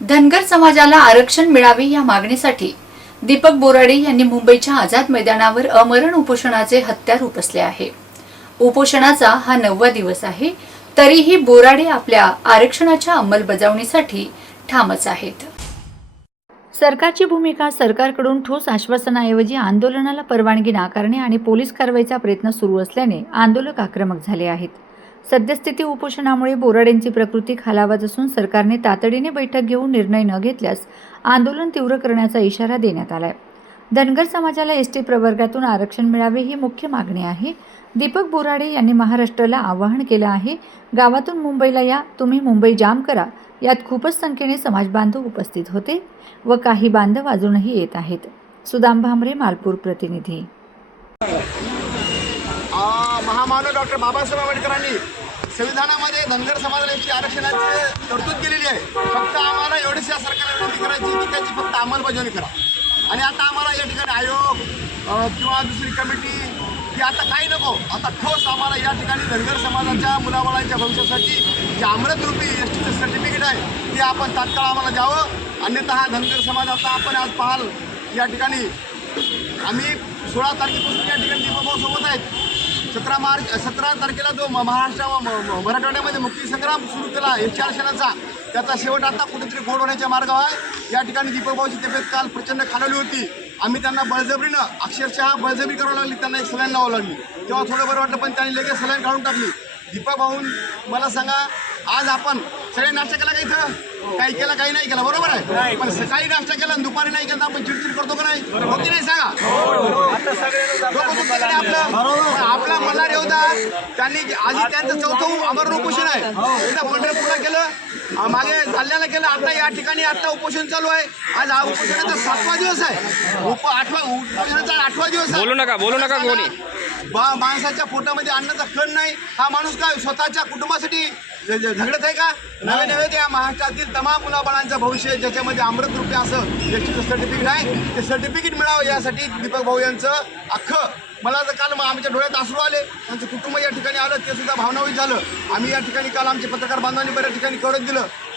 धनगर समाजाला आरक्षण मिळावे या मागणीसाठी दीपक बोराडे यांनी मुंबईच्या आझाद मैदानावर अमरण उपोषणाचे हत्यार उपसले आहे। उपोषणाचा हा 9वा दिवस आहे, तरीही बोराडे आपल्या आरक्षणाच्या अंमलबजावणीसाठी ठामच आहेत। सरकारची भूमिका सरकारकडून ठोस आश्वासनाऐवजी आंदोलनाला परवानगी नाकारणे आणि पोलीस कारवाईचा प्रयत्न सुरू असल्याने आंदोलक आक्रमक झाले आहेत। सद्यस्थिती उपोषणामुळे बोराडेंची प्रकृती खालावत असून सरकारने तातडीने बैठक घेऊन निर्णय न घेतल्यास आंदोलन तीव्र करण्याचा इशारा देण्यात आलाय। धनगर समाजाला एसटी प्रवर्गातून आरक्षण मिळावे ही मुख्य मागणी आहे। दीपक बोराडे यांनी महाराष्ट्राला आवाहन केलं आहे, गावातून मुंबईला या, तुम्ही मुंबई जाम करा। यात खूपच संख्येने समाज बांधव उपस्थित होते व काही बांधव अजूनही येत आहेत। सुदाम भामरे, मालपूर प्रतिनिधी। महामानव डॉक्टर बाबासाहेब आंबेडकरांनी संविधानामध्ये धनगर समाजाला एसटी आरक्षणाची तरतूद केलेली आहे। फक्त आम्हाला एवढीच या सरकारला विनंती करायची की त्याची फक्त अंमलबजावणी करा। आणि आता आम्हाला या ठिकाणी आयोग किंवा दुसरी कमिटी की आता काही नको, आता ठोस आम्हाला या ठिकाणी धनगर समाजाच्या मुलाबाळांच्या भविष्यासाठी जे अमृतरूपी एसटीचं सर्टिफिकेट आहे ते आपण तात्काळ आम्हाला द्यावं। अन्यथा हा धनगर समाज आता आपण आज पाहाल या ठिकाणी आम्ही 16 तारखेपासून या ठिकाणी दीपकभाऊ सोबत आहेत। 17 तारखेला जो मराठवाड्यामध्ये मुक्तीसंग्राम सुरू केला एसटी आरक्षणाचा, त्याचा शेवट आता कुठेतरी गोड होण्याच्या मार्गावर आहे। या ठिकाणी दीपकभाऊची तब्येत काल प्रचंड खालावली होती। आम्ही त्यांना बळजबरीनं अक्षरशः बळजबरी करावी लागली, त्यांना एक सलाईन लावावं लागली। तेव्हा थोडं बरं वाटलं, पण त्यांनी लगेच सलाईन काढून टाकली। दीपकभाऊन मला सांगा, आज आपण सगळे नाश्ता केला का इथं? काही केला, काही नाही केला, बरोबर आहे। पण सकाळी नाश्ता केला आणि दुपारी नाही केला तर आपण चिडचिड करतो का नाही? हो की नाही सांगा? आपला मल्हार योद्धा त्यांनी आधी त्यांचं 4थं अमरण उपोषण आहे, एकदा पंढरपूरला केलं, मागे जालन्याला केलं, आता या ठिकाणी आता उपोषण चालू आहे। आज हा उपोषणाचा 7वा दिवस आहे, उपोषणाचा 8वा दिवस आहे। बोलू नका कोणी माणसाच्या पोटामध्ये अन्नाचा कण नाही, हा माणूस काय स्वतःच्या कुटुंबासाठी झगडत आहे का? नवे त्या महाराष्ट्रातील तमाम मुलाबाळांचं भविष्य ज्याच्यामध्ये अमृतरूपी असं एसटीचं सर्टिफिकेट आहे, ते सर्टिफिकेट मिळावं यासाठी दीपक भाऊ यांचं अख्खं, मला तर काल आमच्या डोळ्यात अश्रू आले, त्यांचं कुटुंब या ठिकाणी आलं, ते सुद्धा भावनावित झालं। आम्ही या ठिकाणी काल आमचे पत्रकार बांधवांनी बऱ्याच ठिकाणी कळत दिलं